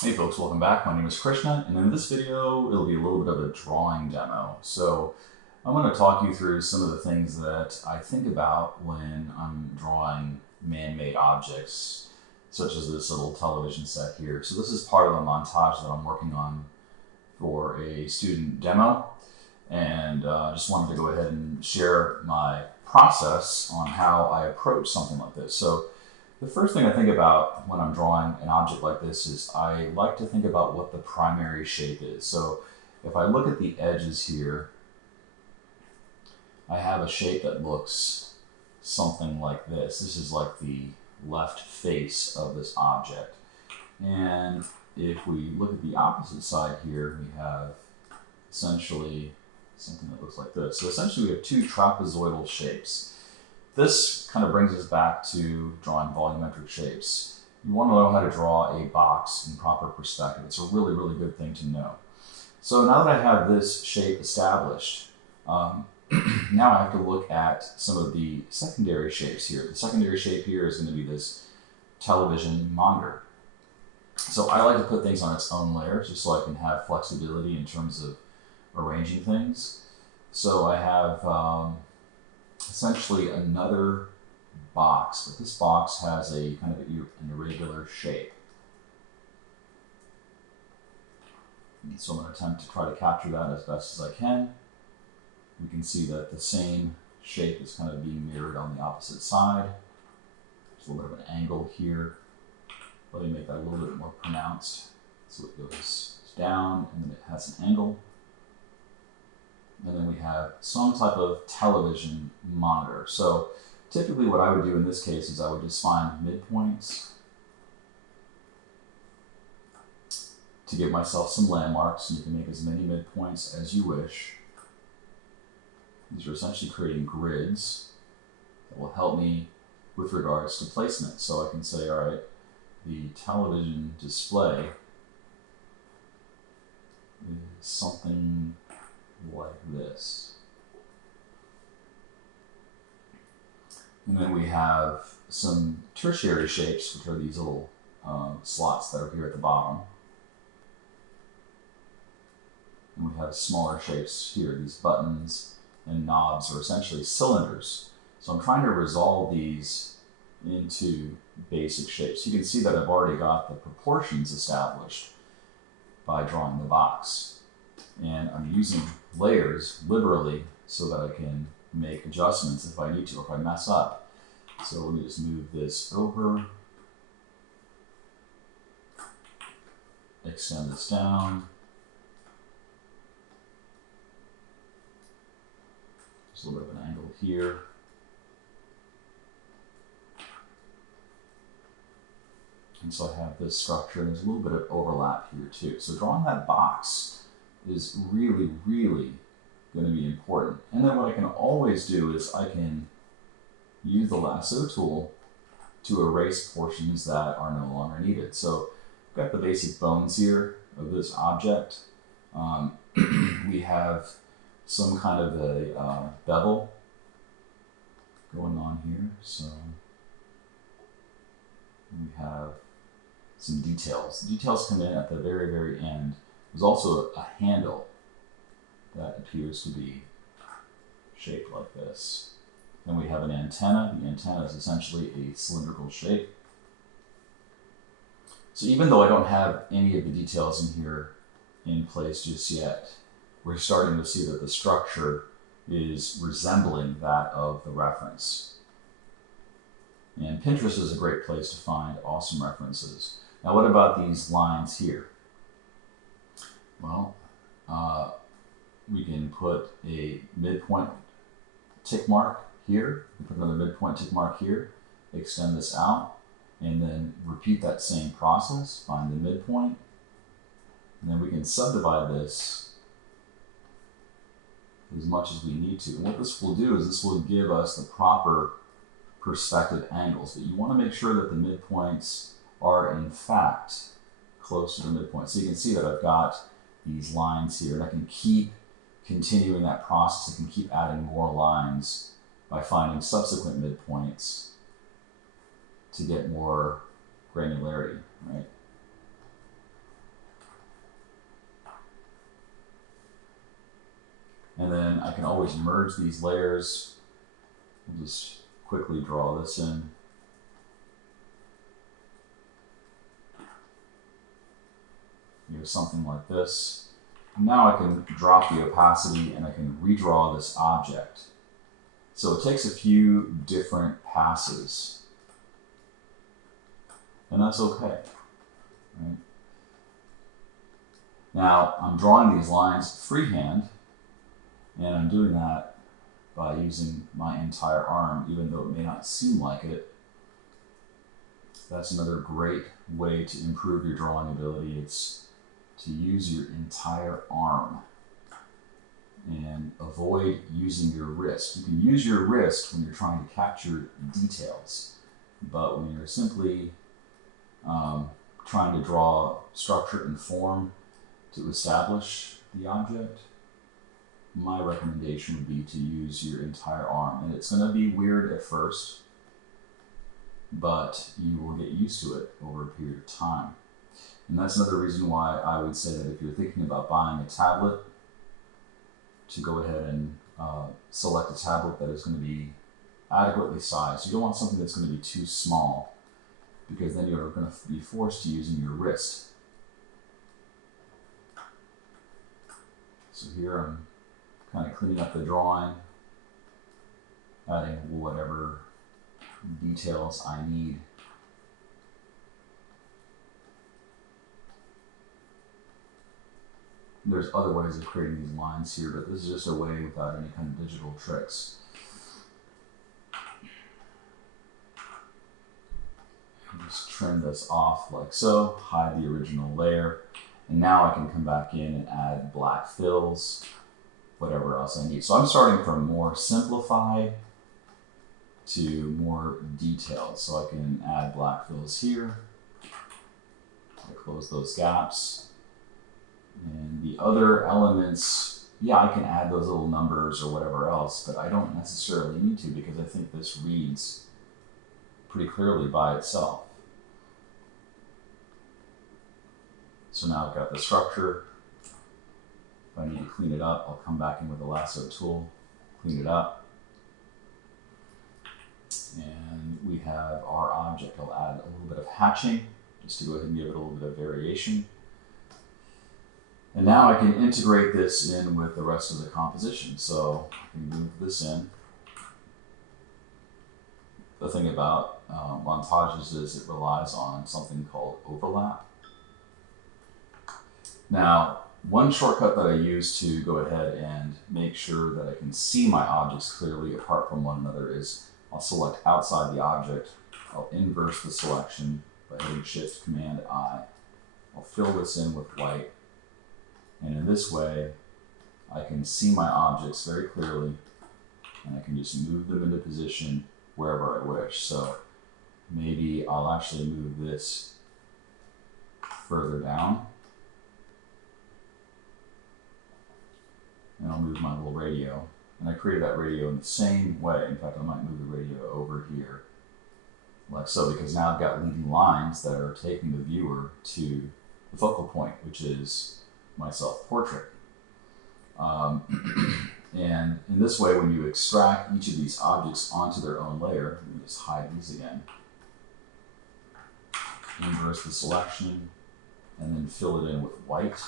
Hey folks, welcome back. My name is Krishna, and in this video, it'll be a little bit of a drawing demo. So I'm going to talk you through some of the things that I think about when I'm drawing man-made objects, such as this little television set here. So this is part of a montage that I'm working on for a student demo, and I just wanted to go ahead and share my process on how I approach something like this. So the first thing I think about when I'm drawing an object like this is I like to think about what the primary shape is. So if I look at the edges here, I have a shape that looks something like this. This is like the left face of this object. And if we look at the opposite side here, we have essentially something that looks like this. So essentially we have two trapezoidal shapes. This kind of brings us back to drawing volumetric shapes. You want to know how to draw a box in proper perspective. It's a really, really good thing to know. So now that I have this shape established, now I have to look at some of the secondary shapes here. The secondary shape here is going to be this television monitor. So I like to put things on its own layers just so I can have flexibility in terms of arranging things. So I have essentially another box, but this box has a kind of an irregular shape. And so I'm going to attempt to try to capture that as best as I can. We can see that the same shape is kind of being mirrored on the opposite side. There's a little bit of an angle here. Let me make that a little bit more pronounced. So it goes down and then it has an angle. And then we have some type of television monitor. So typically what I would do in this case is I would just find midpoints to give myself some landmarks, and you can make as many midpoints as you wish. These are essentially creating grids that will help me with regards to placement. So I can say, all right, the television display is something like this. And then we have some tertiary shapes, which are these little slots that are here at the bottom. And we have smaller shapes here. These buttons and knobs are essentially cylinders. So I'm trying to resolve these into basic shapes. You can see that I've already got the proportions established by drawing the box. And I'm using layers liberally so that I can make adjustments if I need to, or if I mess up. So let me just move this over, extend this down. Just a little bit of an angle here. And so I have this structure, and there's a little bit of overlap here too. So drawing that box is really, really going to be important. And then what I can always do is I can use the lasso tool to erase portions that are no longer needed. So I've got the basic bones here of this object. We have some kind of a bevel going on here. So we have some details. The details come in at the very, very end. There's also a handle that appears to be shaped like this. Then we have an antenna. The antenna is essentially a cylindrical shape. So even though I don't have any of the details in here in place just yet, we're starting to see that the structure is resembling that of the reference. And Pinterest is a great place to find awesome references. Now what about these lines here? Well, we can put a midpoint tick mark here, we put another midpoint tick mark here, extend this out, and then repeat that same process, find the midpoint, and then we can subdivide this as much as we need to. And what this will do is this will give us the proper perspective angles, but you want to make sure that the midpoints are in fact close to the midpoint. So you can see that I've got these lines here, and I can keep continuing that process. I can keep adding more lines by finding subsequent midpoints to get more granularity, right? And then I can always merge these layers. I'll just quickly draw this in. You know, something like this. Now I can drop the opacity and I can redraw this object. So it takes a few different passes. And that's okay. Right? Now I'm drawing these lines freehand, and I'm doing that by using my entire arm, even though it may not seem like it. That's another great way to improve your drawing ability. It's to use your entire arm and avoid using your wrist. You can use your wrist when you're trying to capture details, but when you're simply trying to draw structure and form to establish the object, my recommendation would be to use your entire arm. And it's going to be weird at first, but you will get used to it over a period of time. And that's another reason why I would say that if you're thinking about buying a tablet, to go ahead and select a tablet that is going to be adequately sized. You don't want something that's going to be too small, because then you're going to be forced to using your wrist. So here I'm kind of cleaning up the drawing, adding whatever details I need. There's other ways of creating these lines here, but this is just a way without any kind of digital tricks. Just trim this off like so, hide the original layer, and now I can come back in and add black fills, whatever else I need. So I'm starting from more simplified to more detailed. So I can add black fills here. I close those gaps. And the other elements, yeah, I can add those little numbers or whatever else, but I don't necessarily need to, because I think this reads pretty clearly by itself. So now I've got the structure. If I need to clean it up, I'll come back in with the lasso tool, clean it up. And we have our object. I'll add a little bit of hatching, just to go ahead and give it a little bit of variation. And now I can integrate this in with the rest of the composition. So I can move this in. The thing about montages is it relies on something called overlap. Now, one shortcut that I use to go ahead and make sure that I can see my objects clearly apart from one another is I'll select outside the object. I'll inverse the selection by hitting Shift Command I. I'll fill this in with white. And in this way, I can see my objects very clearly, and I can just move them into position wherever I wish. So maybe I'll actually move this further down, and I'll move my little radio. And I created that radio in the same way. In fact, I might move the radio over here, like so, because now I've got leading lines that are taking the viewer to the focal point, which is my self-portrait. And in this way, when you extract each of these objects onto their own layer, let me just hide these again, inverse the selection, and then fill it in with white.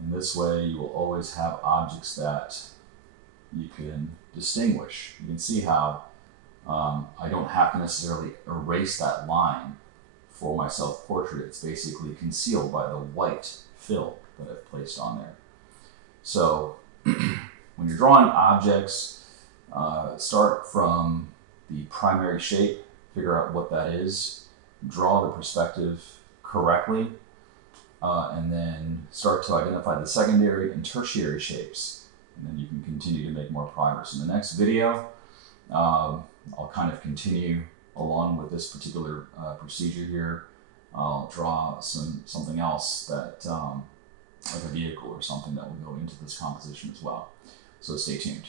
In this way, you will always have objects that you can distinguish. You can see how I don't have to necessarily erase that line for my self-portrait. It's basically concealed by the white fill that I've placed on there. So when you're drawing objects, start from the primary shape, figure out what that is, draw the perspective correctly, and then start to identify the secondary and tertiary shapes. And then you can continue to make more progress. In the next video, I'll kind of continue along with this particular procedure here. I'll draw something else that, like a vehicle or something that will go into this composition as well. So stay tuned.